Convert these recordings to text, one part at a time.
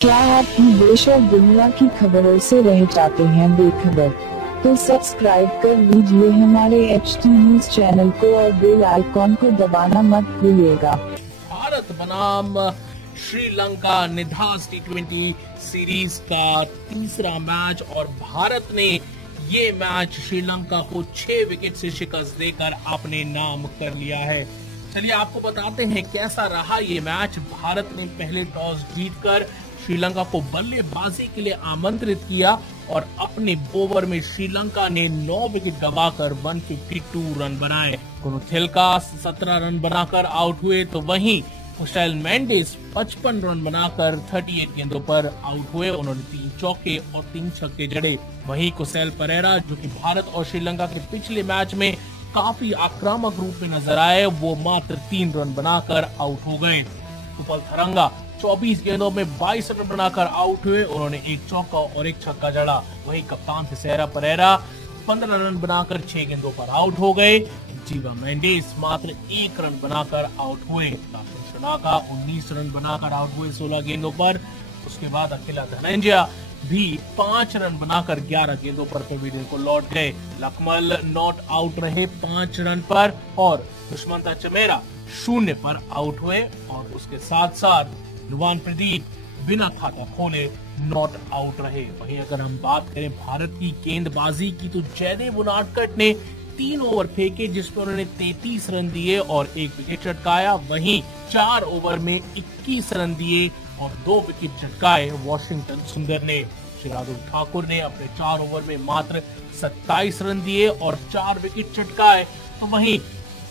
क्या आप भी देश और दुनिया की खबरों से रह जाते हैं बेखबर? तो सब्सक्राइब कर लीजिए हमारे HT न्यूज चैनल को और बेल आइकॉन को दबाना मत भूलिएगा। भारत बनाम श्रीलंका निधास T20 सीरीज का तीसरा मैच और भारत ने ये मैच श्रीलंका को 6 विकेट से शिकस्त देकर अपने नाम कर लिया है। चलिए आपको बताते हैं कैसा रहा ये मैच। भारत ने पहले टॉस जीतकर श्रीलंका को बल्लेबाजी के लिए आमंत्रित किया और अपने ओवर में श्रीलंका ने 9 विकेट गंवाकर 152 रन बनाए। कुनुथिलका 17 रन बनाकर आउट हुए, तो वहीं कुशल मेंडिस 55 रन बनाकर 38 गेंदों पर आउट हुए। उन्होंने 3 चौके और 3 छक्के जड़े। वहीं कुशल परेरा, जो कि भारत और श्रीलंका के पिछले मैच में काफी आक्रामक रूप में नजर आए, वो मात्र 3 रन बनाकर आउट हो गए। उपल थरंगा 24 गेंदों में 22 रन बनाकर आउट हुए। उन्होंने 1 चौका और 1 छक्का जड़ा। वहीं कप्तान थिसेरा परेरा 15 रन बनाकर 6 गेंदों पर आउट हो गए। जीवा मेंडिस मात्र 1 रन बनाकर आउट हुए। शनाका 19 रन बनाकर आउट हुए 16 गेंदों पर। उसके बाद अखिला धनंजय भी 5 रन बनाकर 11 गेंदों पर पेविलियन को लौट गए। लकमल नॉट आउट रहे 5 रन पर और दुष्मंता चमेरा 0 पर आउट हुए। और उसके साथ साथ नुवान प्रदीप बिना खाता खोले नॉट आउट रहे। वहीं अगर हम बात करें भारत की गेंदबाजी की, तो जयदेव उनादकट ने 3 ओवर फेंके जिसमें उन्होंने 33 रन दिए और 1 विकेट चटकाया। वहीं 4 ओवर में 21 रन दिए और 2 विकेट चटकाए वॉशिंगटन सुंदर ने। शार्दुल ठाकुर ने अपने 4 ओवर में मात्र 27 रन दिए और 4 विकेट चटकाए। तो वहीं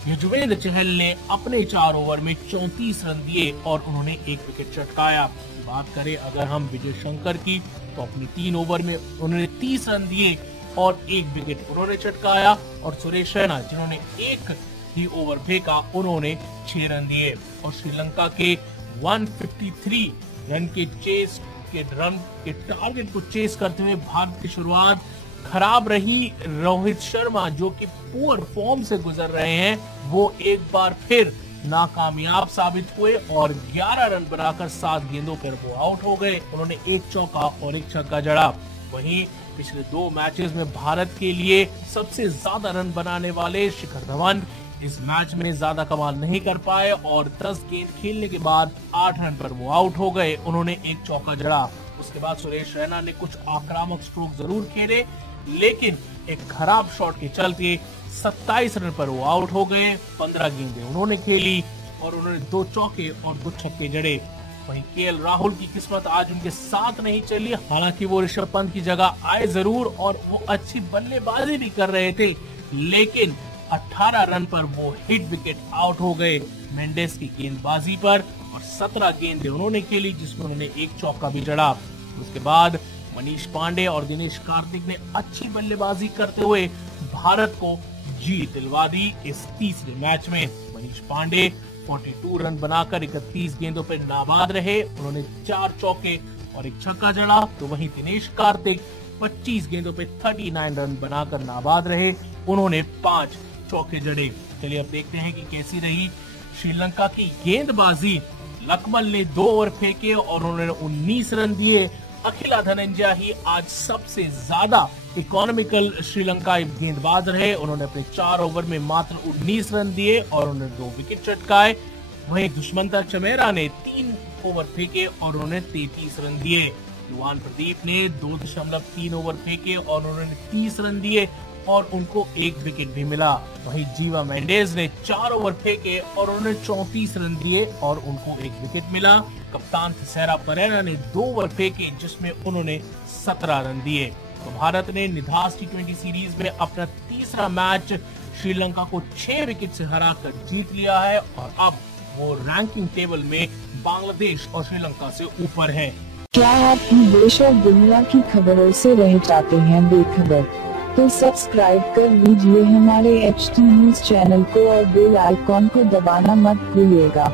युजवेंद्र चहल ने अपने 4 ओवर में 34 रन दिए और उन्होंने 1 विकेट चटकाया। बात करें अगर हम विजय शंकर की, तो अपने 3 ओवर में उन्होंने 30 रन दिए और 1 विकेट उन्होंने चटकाया। और सुरेश रैना, जिन्होंने 1 ही ओवर फेंका, उन्होंने 6 रन दिए। और श्रीलंका के 153 रन के चेस के रन के टारगेट को चेस करते हुए भारत की शुरुआत खराब रही। रोहित शर्मा, जो कि पुअर फॉर्म से गुजर रहे हैं, वो एक बार फिर नाकामयाब साबित हुए और 11 रन बनाकर 7 गेंदों पर वो आउट हो गए। उन्होंने 1 चौका और 1 छक्का जड़ा। वहीं पिछले 2 मैचेस में भारत के लिए सबसे ज्यादा रन बनाने वाले शिखर धवन इस मैच में ज्यादा कमाल नहीं कर पाए और 10 गेंद खेलने के बाद 8 रन पर वो आउट हो गए। उन्होंने 1 चौका जड़ा। उसके बाद सुरेश रैना ने कुछ आक्रामक स्ट्रोक जरूर खेले, लेकिन एक खराब शॉट के चलते 27 रन पर वो आउट हो गए। 15 गेंदें उन्होंने खेली और उन्होंने 2 चौके और 2 छक्के जड़े। वहीं KL राहुल की किस्मत आज उनके साथ नहीं चली। हालांकि वो ऋषभ पंत की जगह आए जरूर और वो अच्छी बल्लेबाजी भी कर रहे थे, लेकिन 18 रन पर वो हिट विकेट आउट हो गए मेंडिस की गेंदबाजी पर। और 17 गेंदें उन्होंने खेली जिसमें उन्होंने 1 चौका भी जड़ा। उसके बाद मनीष पांडे और दिनेश कार्तिक ने अच्छी बल्लेबाजी करते हुए भारत को जीत दिलवा दी इस तीसरे मैच में। मनीष पांडे 42 रन बनाकर 31 गेंदों पर नाबाद रहे। उन्होंने 4 चौके और 1 छक्का जड़ा। तो वहीं दिनेश कार्तिक 25 गेंदों पे 39 रन बनाकर नाबाद रहे। उन्होंने 5 चौके जड़े। चलिए अब देखते हैं कि कैसी रही श्रीलंका की गेंदबाजी। लकमल ने 2 ओवर फेंके और उन्होंने 19 रन दिए। अखिला धनंजय ही आज सबसे ज्यादा इकोनॉमिकल श्रीलंका गेंदबाज रहे। उन्होंने अपने 4 ओवर में मात्र 19 रन दिए और उन्होंने 2 विकेट चटकाए। वहीं दुष्मंता चमेरा ने 3 ओवर फेंके और उन्होंने 33 रन दिए। नुवान प्रदीप ने 2.3 ओवर फेंके और उन्होंने 30 रन दिए और उनको 1 विकेट भी मिला। वहीं जीवा मेंडिस ने 4 ओवर फेंके और उन्होंने 34 रन दिए और उनको 1 विकेट मिला। कप्तान थिसेरा परेरा ने 2 ओवर फेंके जिसमें उन्होंने 17 रन दिए। तो भारत ने निधास T20 सीरीज में अपना तीसरा मैच श्रीलंका को 6 विकेट से हराकर जीत लिया है और अब वो रैंकिंग टेबल में बांग्लादेश और श्रीलंका से ऊपर है। क्या आप भी देश और दुनिया की खबरों से रह जाते हैं बेखबर? तो सब्सक्राइब कर लीजिए हमारे HT न्यूज चैनल को और बेल आइकॉन को दबाना मत भूलिएगा।